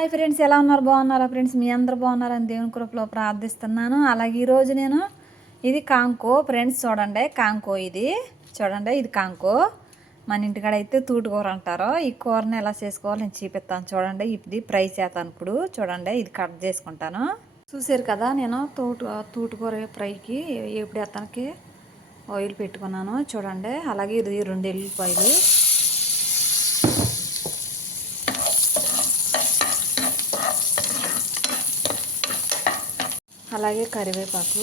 Hi friends, ఎలా ఉన్నారు? బాగున్నారా ఫ్రెండ్స్? మీ అందరూ బాగున్నారని దేవుని కృపలో ప్రార్థిస్తున్నాను. అలాగే ఈరోజు నేను ఇది కాంకో ఫ్రెండ్స్, చూడండి కాంకో ఇది చూడండి, ఇది కాంకో మన ఇంటికాడ అయితే తూటుకూర అంటారు. ఈ కూరని ఎలా చేసుకోవాలో నేను చూపిస్తాను. చూడండి, ఇది ఫ్రై చేస్తాను. ఇప్పుడు చూడండి, ఇది కట్ చేసుకుంటాను. చూసారు కదా, నేను తూటుకూర ఫ్రైకి ఎప్పుడు ఎత్తానికి ఆయిల్ పెట్టుకున్నాను. చూడండి, అలాగే ఇది 2 ఎల్లిపాయలు, అలాగే కరివేపాకు,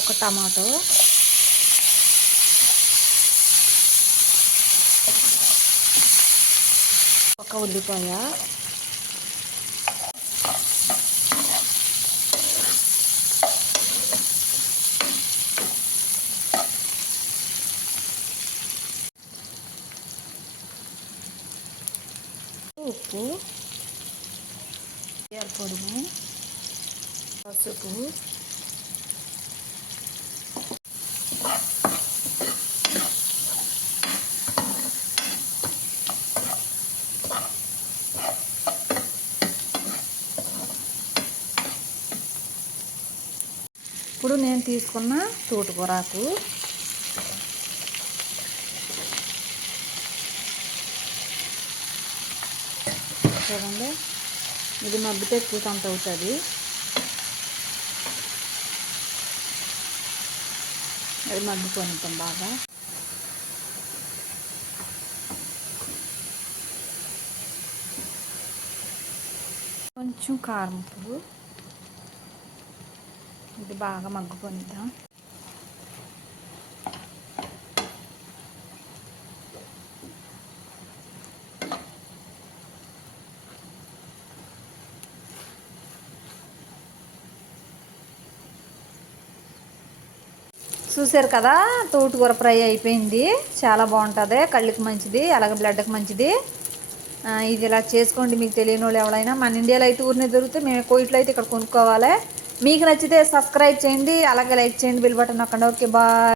ఒక టమాటో, ఒక ఉల్లిపాయ, ఉప్పు, పొడుము, పసుపు, ఇప్పుడు నేను తీసుకున్న తోటకూరాకు, చూడండి, ఇది మగ్గితే ఎక్కువ అంత అవుతుంది. అది మగ్గిపోనిద్దాం బాగా. కొంచెం కారం పొడి, ఇది బాగా మగ్గిపోనిద్దాం. చూసారు కదా, తోటకూర ఫ్రై అయిపోయింది. చాలా బాగుంటుంది, కళ్ళకి మంచిది, అలాగే బ్లడ్కి మంచిది. ఇది ఇలా చేసుకోండి. మీకు తెలియని వాళ్ళు ఎవరైనా, మన ఇండియాలో అయితే ఊరినే దొరికితే, మేము కోయిట్లో అయితే ఇక్కడ కొనుక్కోవాలి. మీకు నచ్చితే సబ్స్క్రైబ్ చేయండి, అలాగే లైక్ చేయండి, బెల్ బటన్ నొక్కండి. Okay, bye.